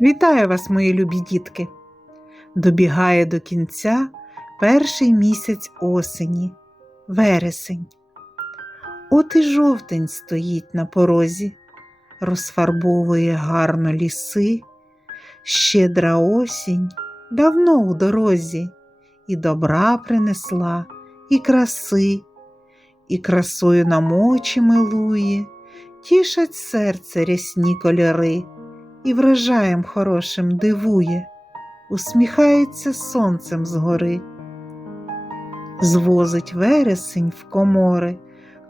Вітаю вас, мої любі дітки! Добігає до кінця перший місяць осені, вересень. От і жовтень стоїть на порозі, розфарбовує гарно ліси, щедра осінь давно у дорозі, і добра принесла, і краси, і красою нам очі милує, тішать серце рясні кольори і вражаєм хорошим дивує, усміхається сонцем згори, звозить вересень в комори,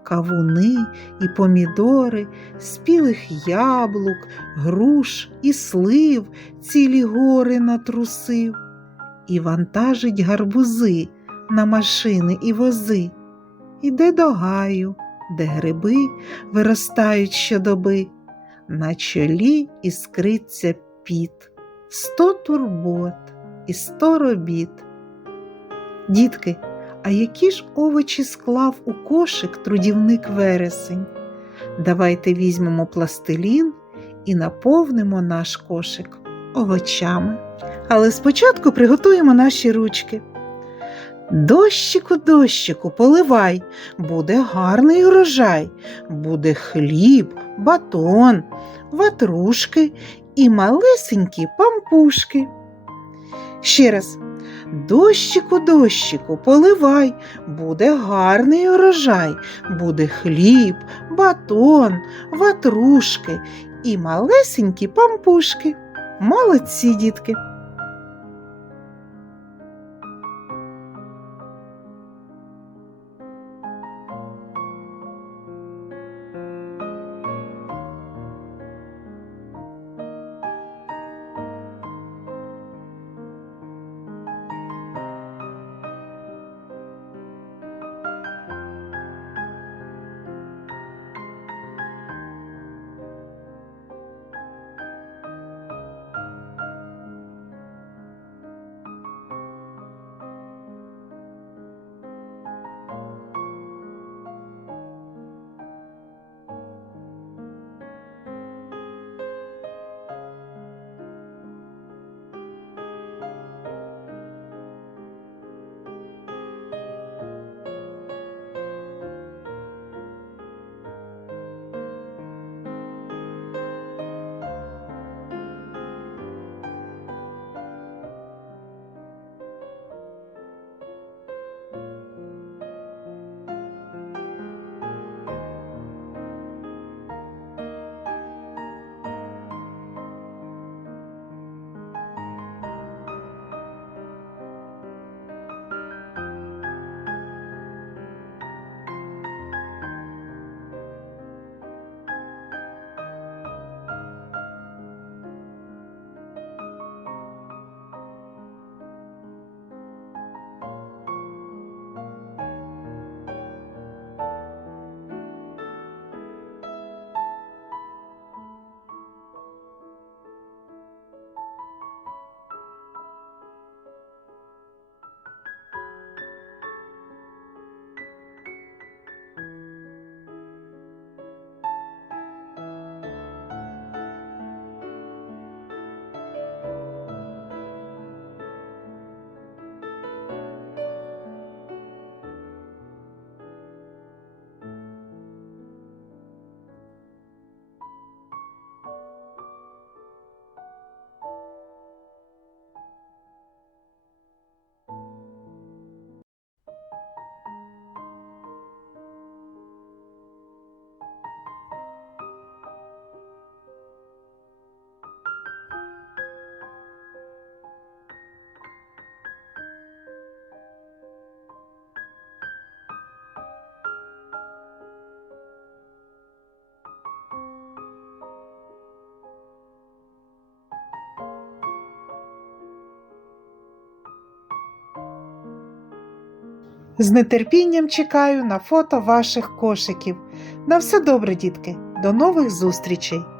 кавуни і помідори, спілих яблук, груш і слив цілі гори натрусив, і вантажить гарбузи на машини і вози, іде до гаю, де гриби виростають щодоби на чолі іскриться піт, сто турбот і сто робіт. Дітки, а які ж овочі склав у кошик трудівник вересень? Давайте візьмемо пластилін і наповнимо наш кошик овочами. Але спочатку приготуємо наші ручки. Дощику, дощику, поливай, буде гарний урожай, буде хліб, батон, ватрушки і малесенькі пампушки. Ще раз. Дощику, дощику, поливай, буде гарний урожай, буде хліб, батон, ватрушки і малесенькі пампушки. Молодці, дітки! З нетерпінням чекаю на фото ваших кошиків. На все добре, дітки. До нових зустрічей!